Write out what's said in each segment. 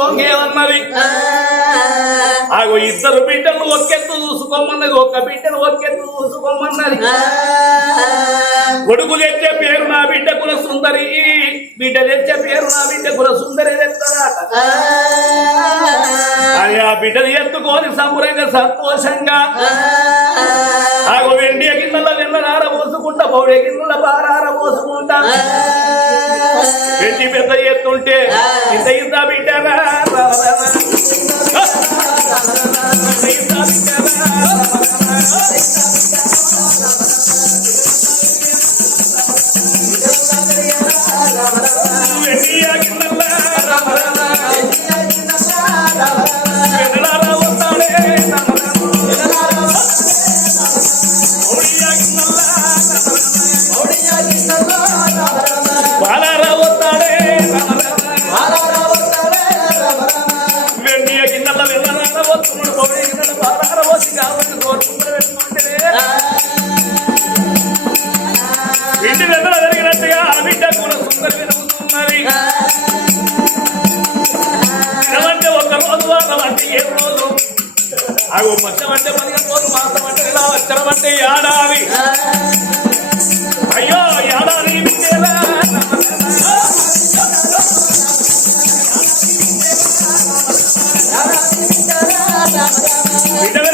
వంగేమన్నది అగో ఇద్దరు బిడ్డలు ఒక్కెత్తు చూసుకోమన్నది ఒక్క బిడ్డను ఒక్కెత్తు చూసుకోమన్నది. కొడుకు తెచ్చే పేరు నా బిడ్డ కుల సుందరి బిడ్డ తెచ్చే పేరు నా బిడ్డ కుల సుందరి అది ఆ బిడ్డలు ఎత్తుకొని సమురైన సంతోషంగా. ఆగో వెండి గిన్నెల నిన్న నార పోసుకుంటా పౌడే గిన్నెల పారార పోసుకుంటా. వెండి పెద్ద ఎత్తుంటే ఇంత ఇంత బిడ్డరా Mira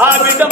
ఆ బిడ్డ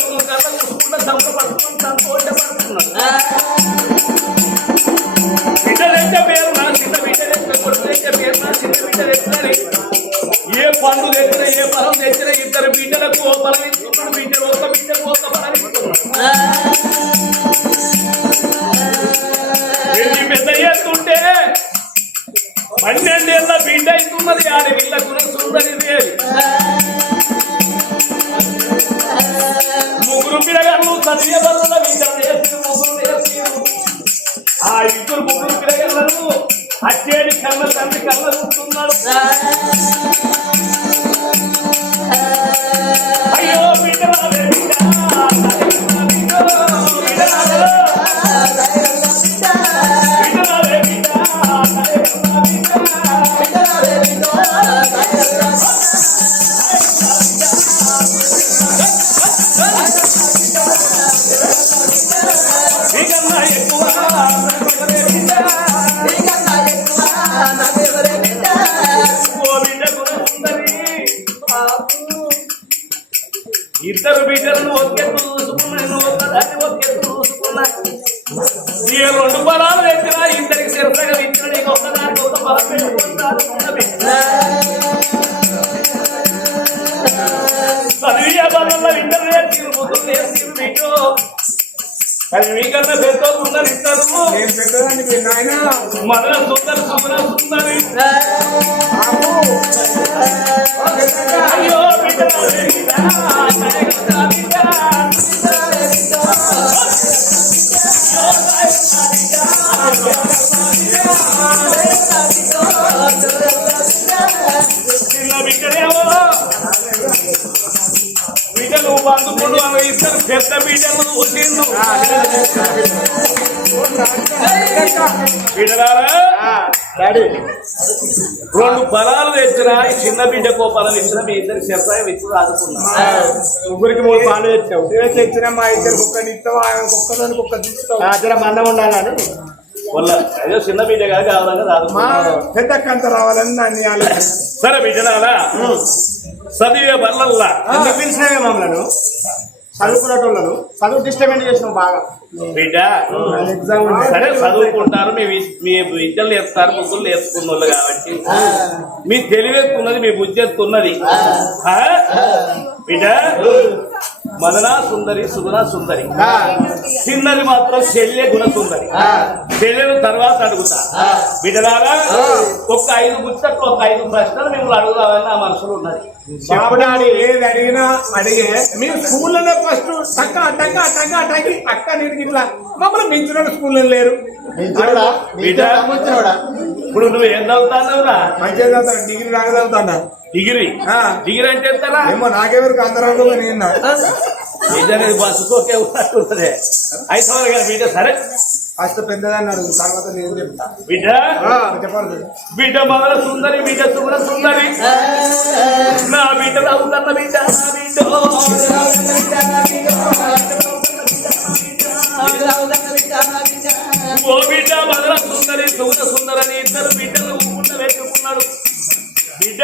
నీకన్నా పెద్ద సుందరి ఇస్తారు మరణ సుందరి సుమర అయ్యో పెద్ద బిడ్డను చూసిండు బిడ్డలారా? డాడీ రెండు ఫలాలు తెచ్చిన ఈ చిన్న బిడ్డకు ఫలం ఇచ్చిన మీ ఇద్దరు శబ్దాయం ఇచ్చి ఆదుకున్నా ముగ్గురికి మూడు పాలు తెచ్చావు. తెచ్చినా మా ఇద్దరు కుక్కని ఇస్తావు? కుక్కదని కుక్క జర మందం ఉండాలని అదే చిన్న బిడ్డగా కావాలని మా రాదుకున్నా. పెద్ద కంత రావాలని నన్ను సరే బిడ్డలారా చదివే బల్లల్లా ఎందుకు పిలిచినావే మమ్మల్ని? చదువుకునేటోళ్ళను. చదువు డిస్టర్బెంట్ చేసినావు బాగా. బిడ్డ ఎగ్జామ్ ఉంది. సరే చదువుకుంటారు మీ మీ విద్యలు నేర్పుతారు నేర్చుకున్న వాళ్ళు కాబట్టి. మీ తెలివి ఎక్కున్నది మీ బుద్ధి ఎక్కున్నది. ఆ? బిడ్డ మదనా సుందరి సుగుణ సుందరి చిన్నది మాత్రం చెల్లె గుణ సుందరి చెల్లెలు తర్వాత అడుగుతా బిడ్డలారా ఒక ఐదు గుచ్చట్లు ఒక ఐదు ప్రశ్నలు మిమ్మల్ని అడుగుదామని నా మనసులో ఉన్నది డాడీ ఏది అడిగినా అడిగే మీ స్కూల్లో ఫస్ట్ టక్క టక్క టక్క టకి అక్క నేను ఇట్లా మమ్మల్ని మించిన స్కూల్లో లేరు బిడ్డ ఇప్పుడు నువ్వు ఏం చదువుతావురా మంచిగా చదువుతాను డిగ్రీ దాకా చదువుతాను డిగ్రీ. డిగ్రీ అంటే ఎంతరా? ఏమో నాకెవరికి అందరూ నేను నిజంగా బస్సుకోకే ఉన్నట్టున్నదే అయితే కదా బిడ్డ సరే. ఫస్ట్ పెద్దదాన్ని అడుగు తర్వాత నేను చెప్తా. బిడ్డ? చెప్పాలి బిడ్డ. మొదల సుందరి బిడ్డ సుగుణ సుందరి. నా బిడ్డ అవుతున్న బిడ్డ నా బిడ్డ. ఓ బిడ్డ మొదల సుందరి సుగుణ సుందరని ఇద్దరు బిడ్డలు ఊపుకుంట పెట్టుకున్నాడు బిడ్డ.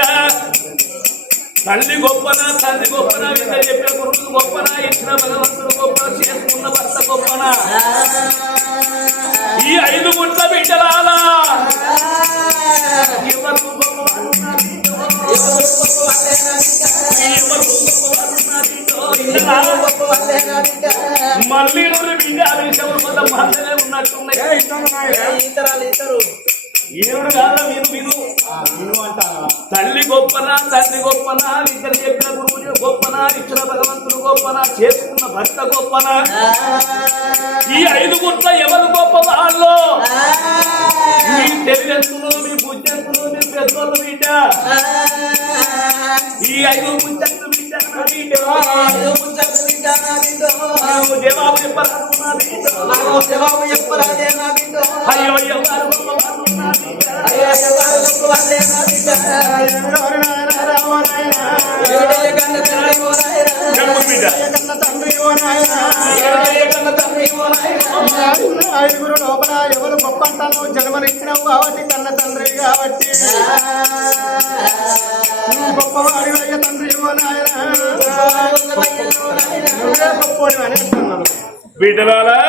తల్లి గొప్పనా తల్లి గొప్పనా? విద్య చెప్పిన గురువులు గొప్పనా? ఇచ్చిన భగవంతుడు గొప్ప చేసుకున్న భర్త గొప్పనా? ఈ ఐదు గుట్ల బిడ్డలాలా తండ్రి గొప్పనా ఇద్దరు చెప్పిన గురువు గొప్పనా ఇచ్చిన భగవంతుడు గొప్పనా చేసుకున్న భర్త గొప్పనా ఐదుగురు లోపల ఎవరు గొప్ప అంటాను జన్మనిచ్చినావు కాబట్టి కన్న తండ్రి కాబట్టి నువ్వు గొప్పవాడి అయ్యే తండ్రి నువ్వే బిడ్డలారా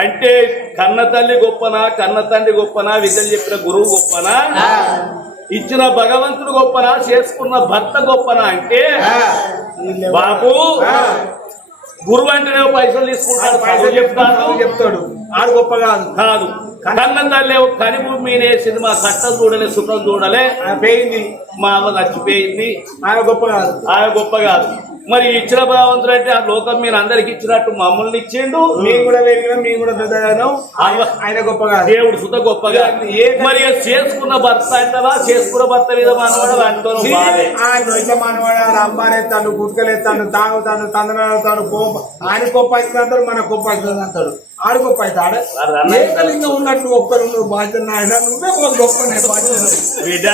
అంటే కన్న తల్లి గొప్పనా కన్న తండ్రి గొప్పనా విద్యలు చెప్పిన గురువు గొప్పనా? ఇచ్చిన భగవంతుడు గొప్పనా చేసుకున్న భర్త గొప్పనా అంటే బాబు గురువు అంటేనే పైసలు తీసుకుంటాడు చదువు చెప్తాడు. చెప్తాడు ఆడు గొప్ప కాదు. కాదు. కన్న తల్లి కని భూమి మీదే సినిమా కట్టం చూడలే సుఖం చూడలే. పోయింది. మా అమ్మ చచ్చిపోయింది. ఆయన గొప్ప కాదు. ఆయన గొప్ప కాదు. మరి ఇచ్చిన భగవంతుడు అంటే ఆ లోకం మీరు అందరికి ఇచ్చినట్టు మమ్మల్ని ఇచ్చిండు. మేము కూడా పెరిగినాం మేము కూడా పెద్దగాను ఆయన గొప్ప కాదు దేవుడు సుత గొప్పగా. మరి చేసుకున్న భర్త అంటావా? చేసుకున్న భర్త మీద మనవాడు ఆయన ఇట్లా మనవాడు? అమ్మానేస్తాడు గుట్కలేస్తాడు తాగుతాడు తందనాడుతాడు కోప. ఆయన గొప్ప అవుతుంది అంటాడు మన గొప్ప అంటాడు. ఆడు. గొప్ప అవుతాడు వాడు అన్నది ఏకలింగం ఉన్నట్టు ఒక్కరు నువ్వు బాధ్యత ఆయన నువ్వే ఒక గొప్ప నేను బాధ్యత బిడ్డ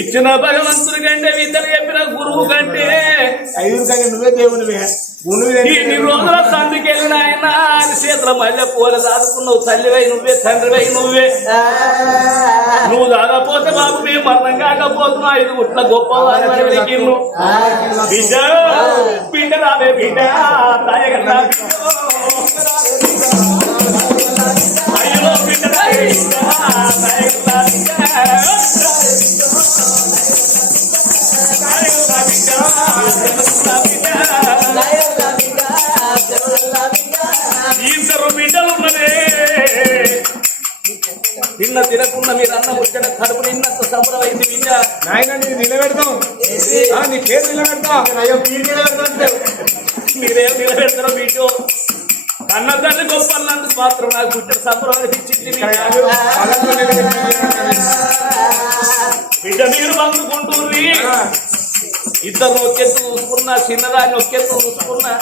ఇచ్చిన భగవంతుడి కంటే ఇద్దరు చెప్పిన గురువు కంటే ఐదుగురు కానీ నువ్వే దేవునివే నువ్వే ఇన్ని రోజుల సందుకి వెళ్ళిన ఆయన చేతుల మళ్ళీ పూల దాదుకున్నావు తల్లివై నువ్వే తండ్రివై నువ్వే. నువ్వు దాదాపోతే బాబు మేము మరణం కాకపోతున్నావు ఐదు గుట్ల గొప్ప. బిడ్డ బిడ్డ రావే బిడ్డ ఇద్దరు బిడ్డలు ఉన్నదే తిన్న తినకుండా మీరు అన్న ముచ్చట కడుపు నిన్నంత సంబరమైంది బిడ్డ. నాయన నేను నిలబెడతాం. నీ పేరు నిలబెడతాం. అయ్యో మీరు నిలబెడతాం మీరేం నిలబెడతారో బిడ్డ. కన్న తల్లి గొప్ప అన్నందుకు మాత్రం నాకు పుట్టిన సంబరం అనిపించింది బిడ్డ. మీరు బందుకుంటుంది ఇద్దరు ఇద్దరు ఒక్కెత్తు చూసుకున్నా చిన్నదాన్ని ఒక్కెత్తు చూసుకున్నా.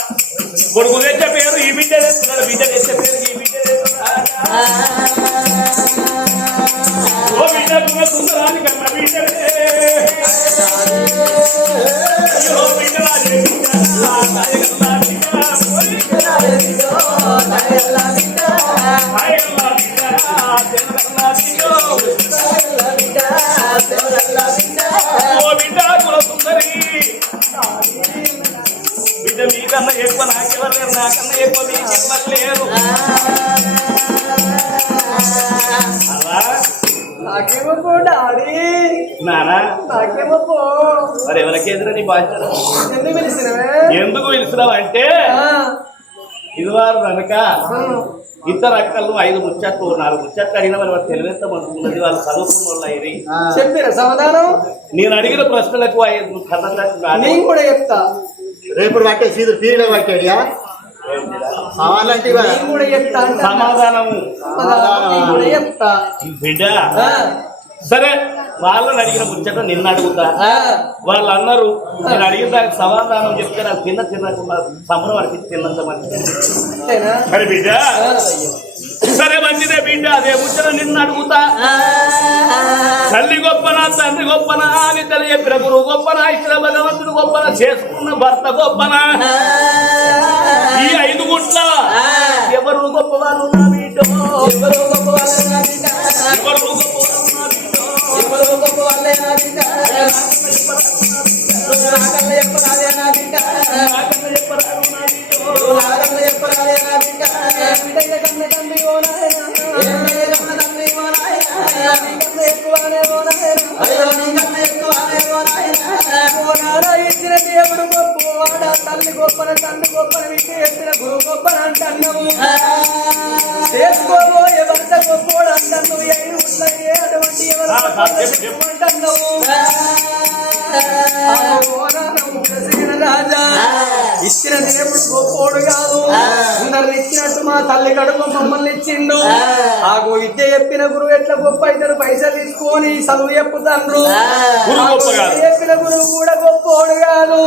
కొడుకు తెచ్చే పేరు ఈ బిడ్డ తెస్తున్నాడు బిడ్డ తెచ్చే పేరు ఈ బిడ్డ తెస్తున్నాడు ఇదివారు కనుక ఇద్దరు అక్కలు ఐదు ముచ్చట్లు నాలుగు ముచ్చట్లు అడిగిన మరి వాళ్ళు తెలివేస్తాం అనుకున్నది వాళ్ళు చదువుకున్న వాళ్ళు అయ్యి చెప్పిరా సమాధానం? నేను అడిగిన ప్రశ్నలకు ఐదు కథ నేను కూడా చెప్తా. రేపు పట్టే సీదు పీరియడ్ పట్టాడియా సమాధానము. సమాధానం బిడ్డ. ఆ, సరే వాళ్ళని అడిగిన ముచ్చట నిన్ను అడుగుతా. వాళ్ళు అన్నారు నేను అడిగిన దానికి సమాధానం చెప్తే నాకు తిన్న తిన్నకుండా సంబరం అనిపించి తిన్నంత మంచిది. బిడ్డ సరే మంచిదే బిడ్డ అదే ముచ్చట నిన్ను అడుగుతా. తల్లి గొప్పనా తండ్రి గొప్పనా అని తల్లి చెప్పిన గురువు గొప్పనా ఇచ్చిన భగవంతుడు గొప్పనా చేసుకున్న భర్త గొప్పనా? ఈ ఐదు గుట్ల రాజా ఇచ్చిన దేవుడు గొప్పోడు కాదు. అందరిని ఇచ్చినట్టు మా తల్లి కడుపు మమ్మల్ని ఇచ్చిండు. ఆగో విద్య చెప్పిన గురువు ఎట్లా గొప్ప ఇద్దరు పైసలు తీసుకొని చదువు గొప్ప. విద్య చెప్పిన గురువు కూడా గొప్పోడు కాదు.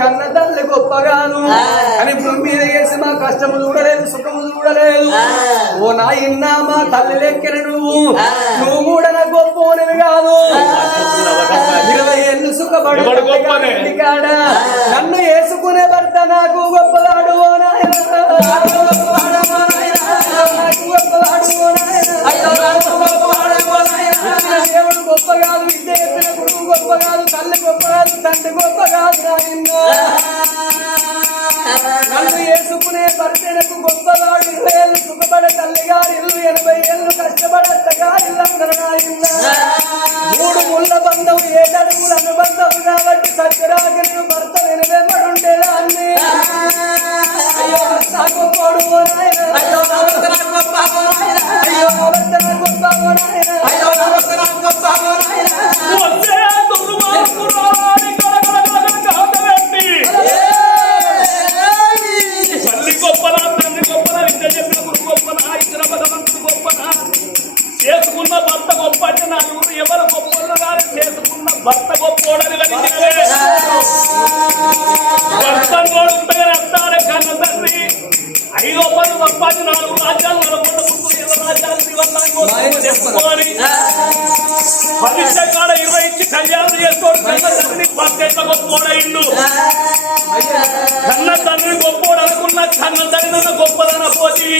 కన్న తల్లి గొప్ప కాదు. అని భూమి మీద చేసి మా కష్టము చూడలేదు సుఖము చూడలేదు. ఓ నాయన్న మా తల్లి లెక్కన నువ్వు. నువ్వు కూడా నా గొప్పోనివి కాదు. ఇరవై ఏళ్ళు సుఖపడు నన్ను వేసుకునే భర్త నాకు. ఇచ్చిన దేవుడు గొప్ప కాదు విద్య చెప్పిన గురువు గొప్ప కాదు తల్లి గొప్ప కాదు తండ్రి గొప్ప కాదు నాయన. నన్ను వేసుకునే భర్తనకు గొప్పవాడు ఇరవై ఏళ్ళు సుఖపడే తల్లి గారి ఇల్లు ఎనభై ఏళ్ళు ఇల్లందరూ నాయన. మూడు ముళ్ళ బంధం ఏడడుగుల అనుబంధం కాబట్టి సత్యరాజు భవిష్య కాడ ఇరవై ఇచ్చి కళ్యాణం చేసుకోడు కన్న తండ్రి భర్త ఎట్లా గొప్పోడైండు కన్న తండ్రి గొప్పోడు అనుకున్న కన్న తండ్రి గొప్పదన పోతి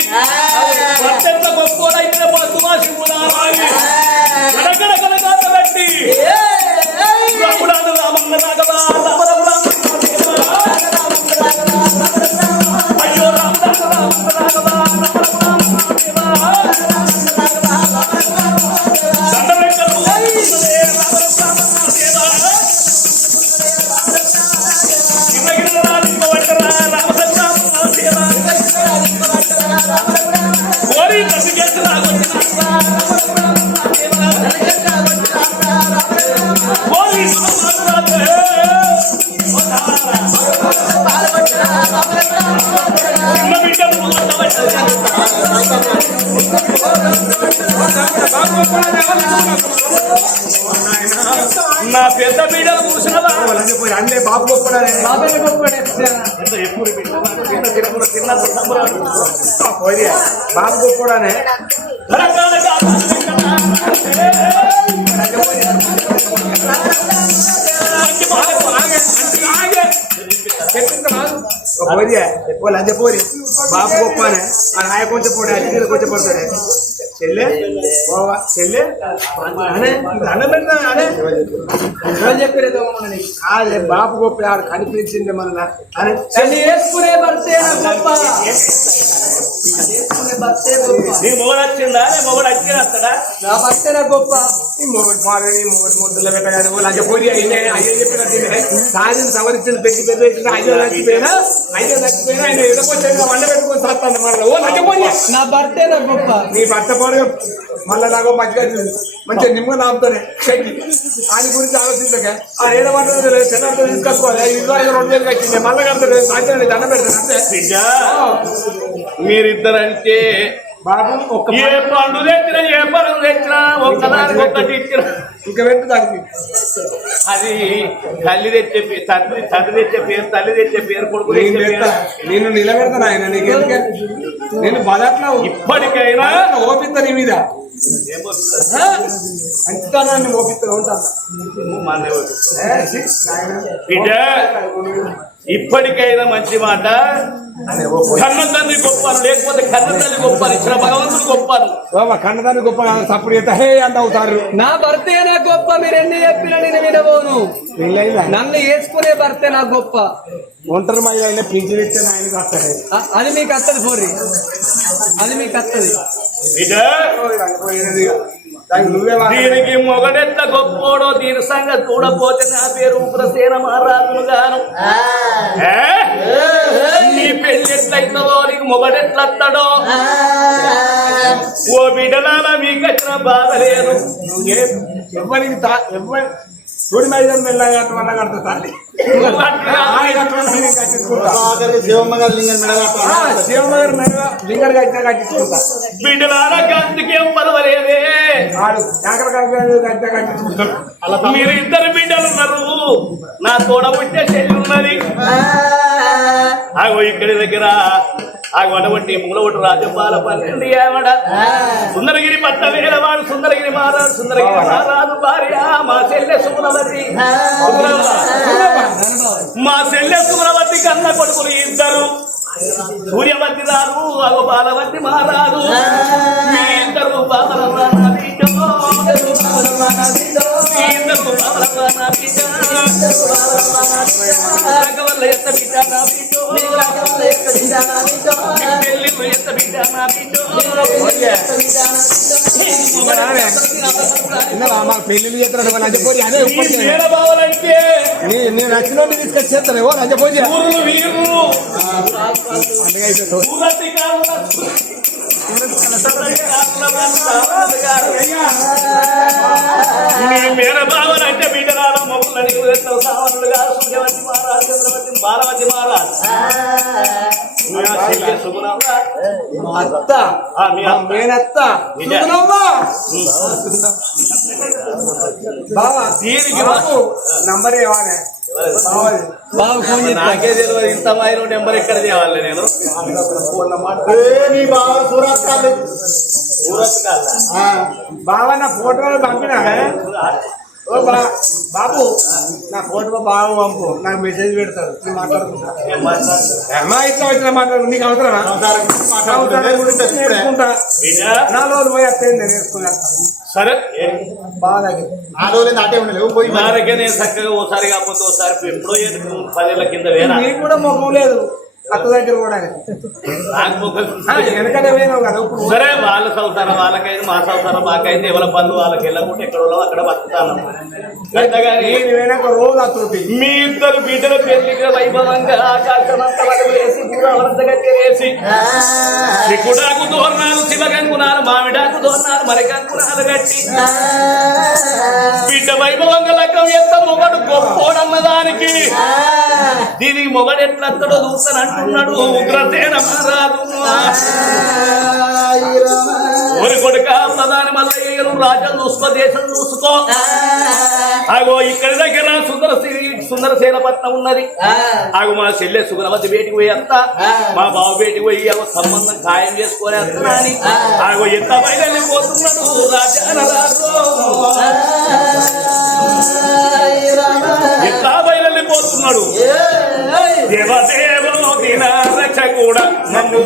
పెద్ద బిడ్డలు కూర్చున్నవా? అన్నీ బాబు గొప్పడానే బాబెన్న గొప్పడే బాబు? గొప్పడానే రకరకాల లంచపోరి బాబు గొప్పనే ఆ నాయ కొంచెం పోటీ కొంచెం పడతాడే. చెల్లె అనే అనే ఎవరు అదే బాబు గొప్ప ఆడు కనిపించింది మన అనే వేసుకునే భర్తే గొప్ప? భర్తే గొప్ప. నీ మొగడు వచ్చిందా నీ మొగడు వచ్చి వస్తాడా? నా భర్తే నా గొప్ప. ఈ ముద్దులు పెట్టగానే పోయి అయ్యే చెప్పినట్టు సాధిని సవరించిన పెట్టి పెద్ద అయ్యో అయ్యో ఆయన ఎదకొచ్చాక వండ పెట్టుకొని సత్తాను మన ఓ లంచ పోయి నా భర్తే నా గొప్ప. నీ భర్త పాడు మళ్ళా నాకు మంచిగా మంచిగా నిమ్మ నాపుతానే. చెక్కి ఆయన గురించి ఆలోచించక. ఆ ఏదో పడుతుంది లేదు తెల్లంతా తీసుకొచ్చుకోవాలి. ఇదిగో ఐదు రెండు వేలు కట్టింది మళ్ళా కడతాడు సాయంత్రం దండం పెడతాను. అంతే. మీరిద్దరంటే బాబు ఒక్క ఏ పండు తెచ్చినా ఏ పనులు తెచ్చినా ఒక్కదానికి ఒక్కటి ఇచ్చిన ఇంకా పెట్టు దానికి. అది తల్లి తెచ్చే పేరు తండ్రి తండ్రి తెచ్చే పేరు తల్లి తెచ్చే పేరు కొడుకు నేను తెచ్చే పెడతా. పేరు. నేను నిలబెడతాను ఆయన నీకు ఎందుకే నేను బదట్లో ఇప్పటికైనా ఓపిస్తా నీ మీద. ఉంటాను ఇప్పటికైనా మంచి మాట. కన్న తండ్రి గొప్పను లేకపోతే కన్న తల్లి గొప్పను ఇచ్చిన భగవంతుడు గొప్పను బాబా కన్నదాన్ని గొప్ప సప్పుడు చేస్తే. హే అంత అవుతారు. నా భర్తే నా గొప్ప మీరు ఎన్ని చెప్పినా నేను వినబోను. నన్ను వేసుకునే భర్తే నా గొప్ప. ఒంటరి అయినా పింఛన్ ఇస్తే ఆయనకి వస్తాడు అది మీకు అత్తది పోరి అది మీకు అత్తది. దానికి మొగడెట్ల గొప్పోడో దీని సంగతి చూడపోతే నా పేరు ఉగ్రసేన మహారాజును గాను. ఏ? నీ పెళ్ళి ఎట్లయితుందో నీకు మొగడెట్లత్తడో? ఓ బిడ్డలాల మీకు వచ్చిన బాధ లేదు. నువ్వే తోడి మైదానం వెళ్ళగా వల్ల కడతా తల్లి ఆయన అట్లా నేను కట్టించుకుంటా ఆఖరికి శివమ్మ గారు లింగం మెడగట్ట ఆ, శివనగర్ మెడ లింగర్ కట్టినా కట్టించుకుంటా. బిడ్డలాల గందుకేం పర్వాలేదే? ఆడు కాకర కట్టినా కట్టించుకుంటాడు మీరు ఇద్దరు బిడ్డలు ఉన్నారు. నా తోడ పుట్టే చెల్లి ఉన్నది. ఆగో ఇక్కడి దగ్గర. ఆగో అటువంటి మూలవటి రాజపాల పన్నెండు ఏమడ సుందరగిరి పట్ట వేలవాడు సుందరగిరి మహారాజు సుందరగిరి మహారాజు భార్య మా చెల్లె సుమలవతి. మా చెల్లె సుమలవతి కన్న కొడుకులు ఇద్దరు. సూర్యవతి రాదు అగో బాలవతి మహారాజు ఇద్దరు బాలవ పెళ్ళిళ్ళు చేస్తున్నాడు లంచపోయి అదే నేను నచ్చినోడిని తీసుకొచ్చేస్తాను ఎవరు లంచపోయి ఊరులు వీరులు అందుకే అయిపోయింది. ఊరతి కాదుల నీ మేడ బావలంటే బిడ్డరాల మమ్మల్ని సావనులు గారు సూర్యవతి మహారాజు చంద్రవతి బాలవతి మహారాజు నా చెల్లె సుగుణమ్మ. అత్త ఆ, మీ మా అత్త. మేనత్త నిజ. సుగుణమ్మ. బావా దీనికి బాబు నంబర్ ఏవానే. బాబు ఫోన్ నాకే తెలియదు ఇంత మైరు నెంబర్ ఎక్కడ తేవాలి నేను? బావ నా ఫోటోలు పంపినా బాబు నా ఫోటో బాగా పంపు నాకు మెసేజ్ పెడతాడు నేను మాట్లాడుకుంటా. అమ్మా ఇట్లా వచ్చిన మాట్లాడు నీకు అవసరమా? నేర్చుకుంటా. నా రోజు పోయి నేను నేర్చుకున్నా. సరే. బాగా దగ్గర ఆ రోజులు అటే ఉండలేవు పోయి మరి. నారకే నేను చక్కగా ఓసారి కాకపోతే ఓసారి ఎప్పుడో ఏదో పదేళ్ళ కింద వేరా నీకు కూడా ముఖం లేదు. అత్త దగ్గర కూడా నాకు ముఖం ఆ, వెనకనే పోయినావు కదా ఇప్పుడు సరే వాళ్ళ సంసారం వాళ్ళకైతే మా సంసారం మాకైతే ఎవరి పనులు వాళ్ళకి వెళ్ళకుండా ఎక్కడ ఉన్నాం అక్కడ బతుకుతాను. అంతేగాని నేను వెనక రోజు అతోటి మీ ఇద్దరు బిడ్డల పెళ్ళికి వైభవంగా ఆకాశమంతా వదిలేసి పూలవంతగా చేసి చిక్కుడాకు దోరణాలు శివగంకునాలు మామిడాకు దోరణాలు మరికంకునాలు కట్టి. బిడ్డ వైభవంగా లెక్కం ఎంత మొగడు గొప్పోడన్న దానికి దీనికి మొగడు ఎట్లత్తడో చూస్తాను. అంటున్నాడు ఉగ్రసేన మహారాజు ఒరి కొడుక ప్రధాని మల్లయ్యను రాజ్యం చూసుకో దేశం చూసుకో. అగో ఇక్కడి దగ్గర సుందర సుందర సేనపట్నం ఉన్నది. ఆగు మా చెల్లె సుగలవతి బేటికి పోయి అంత మా బావ బేటికి పోయి అగో సంబంధం ఖాయం చేసుకొని అని ఆగో ఎంత బయలు పోతున్నాడు రాజు. ఎంత బయలు పోతున్నాడు. దేవదేవో దిన రక్ష కూడా నన్ను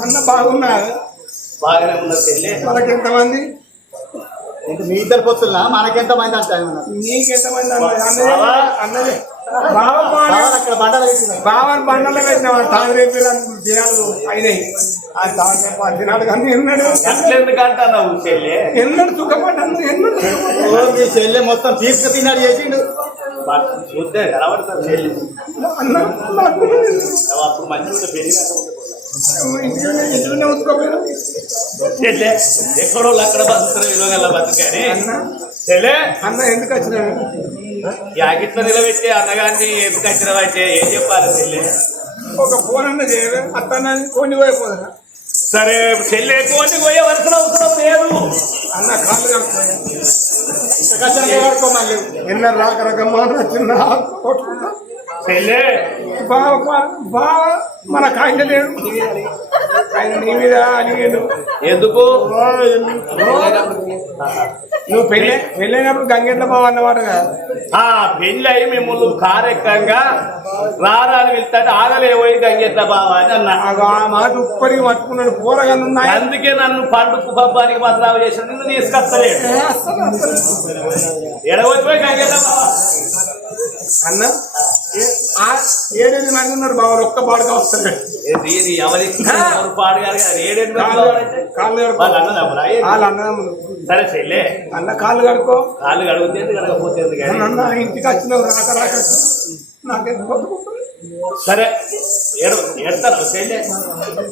అన్న బాగున్నారు. బాగానే ఉన్నది చెల్లె. మనకి ఎంతమంది ఇంక మీ ఇద్దరు పొత్తున్నా మనకెంత మంది అంటారు నీకెంతమంది అన్న అన్నదే అక్కడ బండలు బావని బండలో దినాలు అయినాయి. ఆ దినాలు కానీ ఎన్నడు? చెల్లె? ఎన్నడు సుఖపడ్డాను ఎన్నడు ఓ, మీ చెల్లె మొత్తం తీసుకు తిన్నాడు చేసిండు. చూస్తే కనబడతారు చెల్లె. అప్పుడు మంచి ఎక్కడో అక్కడ బతుకుతారు ఇలాగల్లా బతుకాని అన్న ఎందుకు వచ్చినాడు యాగిట్లో నిలబెట్టి అన్నగారిని ఎందుకు వచ్చినవంటే ఏం చెప్పాలి చెల్లె? ఒక ఫోన్ అన్న చేయలేదు అత్తన్న కొన్ని పోయిపోదా సరే చెల్లె కోటి పోయే వలసిన అవసరం లేదు. అన్న కాళ్ళు కడుక్కోమని ఎన్న రాక రకమ్మ చిన్న కొట్టుకుంటా. బావ బావ మన కాయలు లేడు. ఆయన నీ మీద అడిగాడు ఎందుకు? నువ్వు పెళ్ళి పెళ్ళైనప్పుడు గంగెట్ల బావ అన్నమాట ఆ పెళ్ళి అయి మిమ్మల్ని కారెక్కంగా రారాని వెళ్తాడు ఆగలేవోయి గంగెట్ల బావ అని అన్నా. ఆ మాట ఉప్పరికి పట్టుకున్నాడు కూరగాయలు ఉన్నాయి. అందుకే నన్ను పండుకు పబ్బానికి బదలావు చేసిన నిన్ను తీసుకొస్తలేడు. ఎడవచ్చిపోయి గంగెట్ల బావ. అన్న? ఏడెనిమిది మంది ఉన్నారు బావ ఒక్క పాడుగా ఇది ఎవరికి పాడగారు కాళ్ళు వాళ్ళు అన్నదమ్ములా? సరే చెల్లె. అన్న కాళ్ళు కడుక్కో. కాళ్ళు అన్న ఇంటికి వచ్చినావు రాక రాక కొట్టుకుంటుంది సరే ఏడు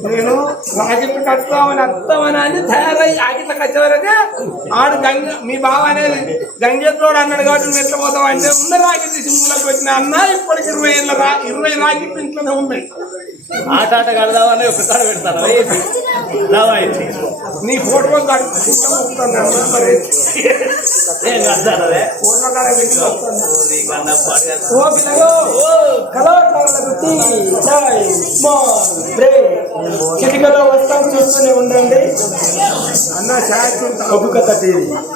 నేను రాకెట్లు కట్టుకోమని అర్థమని అని తయారై ఆకిట్ల కచ్చేవరకే ఆడు గంగ మీ బావ అనేది గంగేత్రోడు అన్నాడు కాబట్టి నువ్వు ఎట్లా పోతావు అంటే ఉన్న రాకెట్ తీసి వచ్చిన అన్న ఇప్పటికి ఇరవై ఏళ్ళ ఇరవై రాకెట్లు ఇంట్లోనే ఉన్నాయి. ఆట ఆట కడదామని ఒక కాడ పెడతాను దావా నీ ఫోటో చాయ్ చిటికలో వస్తాం చూస్తూనే ఉండండి. అన్న ఛాయ్ ఒక్కొక్క టీవీ